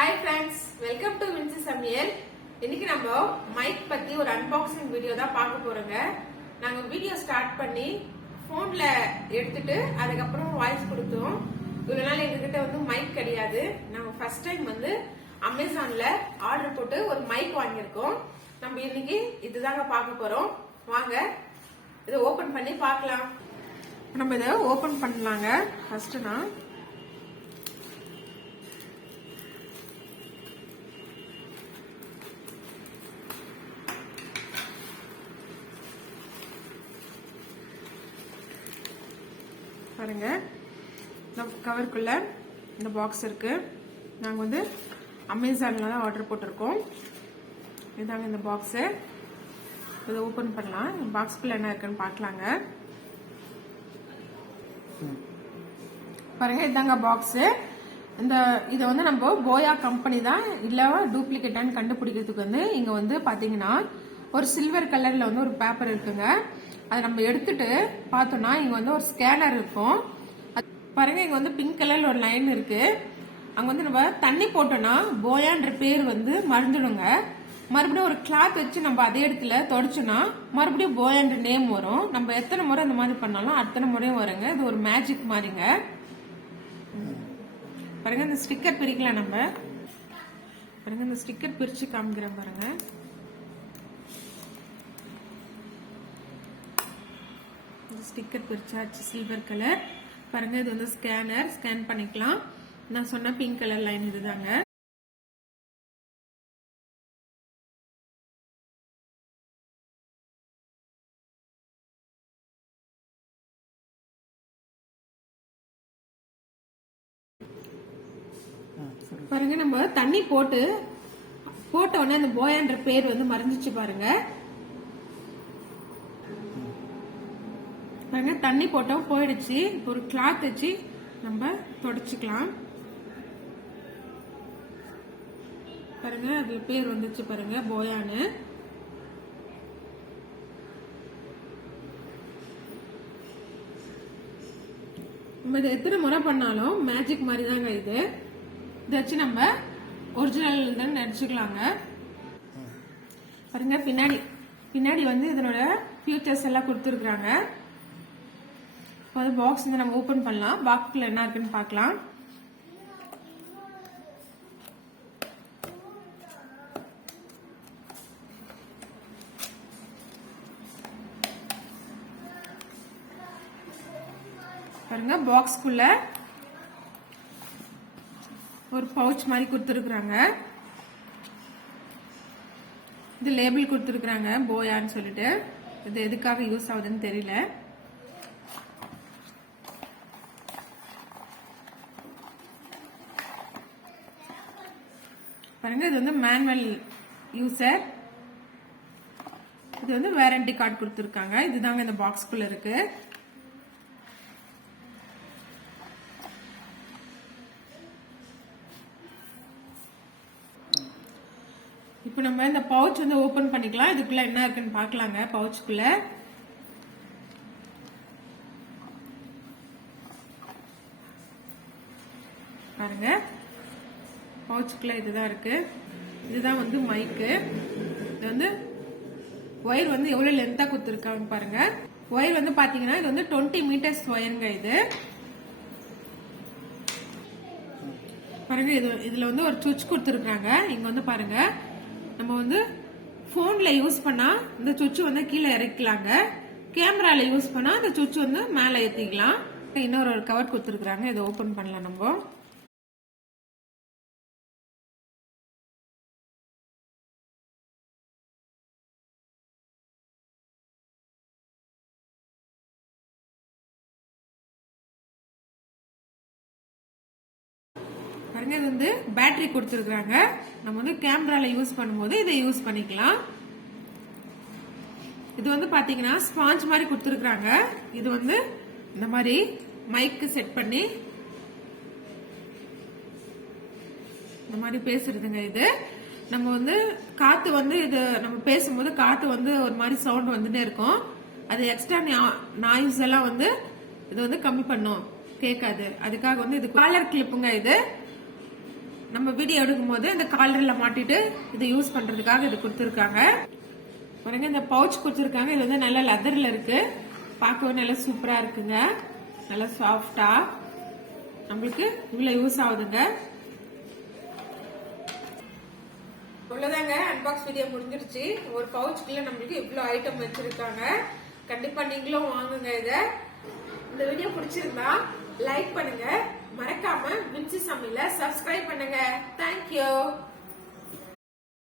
Hi friends, welcome to Vincy samayal. இன்னைக்கு நம்ம mic பத்தி ஒரு அன்பாக்சிங் வீடியோ தான் பார்க்க போறோங்க. நாங்க வீடியோ ஸ்டார்ட் பண்ணி போன்ல எடுத்துட்டு அதுக்கப்புறம் வாய்ஸ் கொடுத்தோம். இவ்வளவு நாள் எங்ககிட்ட வந்து மைக் கிடையாது. நாங்க ஃபர்ஸ்ட் டைம் வந்து அமேசான்ல ஆர்டர் போட்டு ஒரு மைக் வாங்கியிருக்கோம். நம்ம இன்னைக்கு இதுதாங்க பார்க்க போறோம். வாங்க இதை ஓபன் பண்ணி பார்க்கலாம். நம்ம இதை ஓபன் பண்ணலாங்க. ஃபர்ஸ்ட் நான் பாருங்க, கவருக்குள்ள இந்த பாக்ஸ் இருக்கு. நாங்க வந்து அமேசான்ல தான் ஆர்டர் போட்டிருக்கோம். இதாங்க இந்த பாக்ஸ். இதை ஓபன் பண்ணலாம். இந்த பாக்ஸ்க்குள்ள என்ன இருக்குன்னு பார்க்கலாங்க. பாருங்க, இதாங்க பாக்ஸ். இதை வந்து நம்ம போயா கம்பெனி தான் இல்ல டூப்ளிகேட்டான்னு கண்டுபிடிக்கிறதுக்கு வந்து இங்க வந்து பாத்தீங்கன்னா ஒரு சில்வர் கலர்ல வந்து ஒரு பேப்பர் இருக்குங்க. அதை நம்ம எடுத்துட்டு பார்த்தோம்னா இங்க வந்து ஒரு ஸ்கேனர் இருக்கும். பாருங்க, இங்க வந்து பிங்க் கலர்ல ஒரு லைன் இருக்கு. அங்க வந்து நம்ம தண்ணி போட்டோம்னா போயான்ற பேர் வந்து மறந்துடுங்க. மறுபடியும் ஒரு கிளாத் வச்சு நம்ம அதே இடத்துல தொடச்சோம்னா மறுபடியும் போயான்ற நேம் வரும். நம்ம எத்தனை முறை இந்த மாதிரி பண்ணாலும் அத்தனை முறையும் வருங்க. இது ஒரு மேஜிக் மாதிரிங்க. பாருங்க, இந்த ஸ்டிக்கர் பிரிக்கலாம். நம்ம பாருங்க, இந்த ஸ்டிக்கர் பிரிச்சு காமிக்கிறேன் பாருங்க. ஸ்டிக்கர் பிரிச்சாச்சு, சில்வர் கலர். பாருங்க, இது வந்து ஸ்கேனர். ஸ்கேன் பண்ணிக்கலாம். நான் சொன்ன பிங்க் கலர் லைன் இதுதாங்க. பாருங்க, நம்ம தண்ணி போட்ட உடனே அந்த போயான்ற பேர் வந்து மறைஞ்சிச்சு பாருங்க. பாருங்க, தண்ணி போட்டோம் போயிடுச்சு. ஒரு கிளாத் வச்சு நம்ம தொடச்சுக்கலாம். பாருங்க, அதுல பேர் வந்துச்சு பாருங்க, போயான்னு. நம்ம இதை எத்தனை முறை பண்ணாலும் மேஜிக் மாதிரி தாங்க இது. இதை வச்சு நம்ம ஒரிஜினல் தான் நினைச்சுக்கலாங்க. பாருங்க, பின்னாடி வந்து இதனோட ஃபியூச்சர்ஸ் எல்லாம் கொடுத்துருக்காங்க. பாக்ஸ் வந்து நம்ம ஓபன் பண்ணலாம். பாக்ஸ்ல என்ன இருக்குன்னு பார்க்கலாம். பாருங்க, பாக்ஸ்க்குள்ள ஒரு பவுச் மாதிரி கொடுத்துருக்காங்க. இது லேபிள் கொடுத்துருக்காங்க போயான்னு சொல்லிட்டு. இது எதுக்காக யூஸ் ஆகுதுன்னு தெரியல. பாருங்க, இது வந்து மேனுவல் யூசர். இது வந்து வாரண்டி கார்டு கொடுத்துருக்காங்க. இதுதாங்க இந்த பாக்ஸ்க்குள்ள இருக்கு. இப்போ நம்ம இந்த பவுச் வந்து ஓபன் பண்ணிக்கலாம். இதுக்குள்ள என்ன இருக்குன்னு பார்க்கலாங்க. பவுச்சுக்குள்ள பாருங்க, பவுச்சுக்குள்ள இதுதான் இருக்கு. இதுதான் வந்து மைக்கு. இது வந்து ஒயர் வந்து எவ்வளவு லென்த்தா கொடுத்துருக்காங்க பாருங்க. ஒயர் வந்து பாத்தீங்கன்னா இது வந்து 20 மீட்டர்ஸ் ஒயருங்க. இது பாருங்க, இதுல வந்து ஒரு சுவிட்ச் கொடுத்துருக்காங்க. இங்க வந்து பாருங்க, நம்ம வந்து போன்ல யூஸ் பண்ணா இந்த சுவிட்ச் வந்து கீழே இறக்கலாங்க. கேமரால யூஸ் பண்ணா இந்த சுவிட்ச் வந்து மேல ஏத்திக்கலாம். இன்னொரு கவர் கொடுத்துருக்காங்க. இதை ஓபன் பண்ணலாம் நம்ம. பாருங்க, இது வந்து பேட்டரி கொடுத்துருக்காங்க. நம்ம வந்து கேமரால யூஸ் பண்ணும்போது இதை யூஸ் பண்ணிக்கலாம். இது வந்து பாத்தீங்கன்னா ஸ்பாஞ்ச் மாதிரி கொடுத்துருக்காங்க. இது வந்து இந்த மாதிரி மைக்கு செட் பண்ணி இந்த மாதிரி பேசுறதுங்க. இது நம்ம வந்து காத்து வந்து இது நம்ம பேசும்போது காத்து வந்து ஒரு மாதிரி சவுண்ட் வந்துட்டே இருக்கும். அது எக்ஸ்ட்ரா நாய்ஸ் எல்லாம் வந்து இது வந்து கம்மி பண்ணும், கேட்காது. அதுக்காக வந்து இது காலர் கிளிப்புங்க. இது நம்ம வீடியோ எடுக்கும் போது இந்த காலர்ல மாட்டிட்டு இதை யூஸ் பண்றதுக்காக இது கொடுத்துருக்காங்க. பாருங்க இந்த பவுச் கொடுத்துருக்காங்க. இது வந்து நல்ல லெதர்ல இருக்கு. பார்க்கவே நல்லா சூப்பரா இருக்குங்க. நல்லா சாஃப்டா நம்மளுக்கு இவ்வளவு யூஸ் ஆகுதுங்க. அவ்வளவுதாங்க, அன்பாக்ஸ் வீடியோ முடிஞ்சிருச்சு. ஒரு பவுச்சுக்குள்ள நம்மளுக்கு இவ்வளவு ஐட்டம் வச்சிருக்காங்க. கண்டிப்பா நீங்களும் வாங்குங்க. இந்த வீடியோ பிடிச்சிருந்தா லைக் பண்ணுங்க, மறக்காம வின்சி சமையல சப்ஸ்கிரைப் பண்ணுங்க. தேங்க்யூ.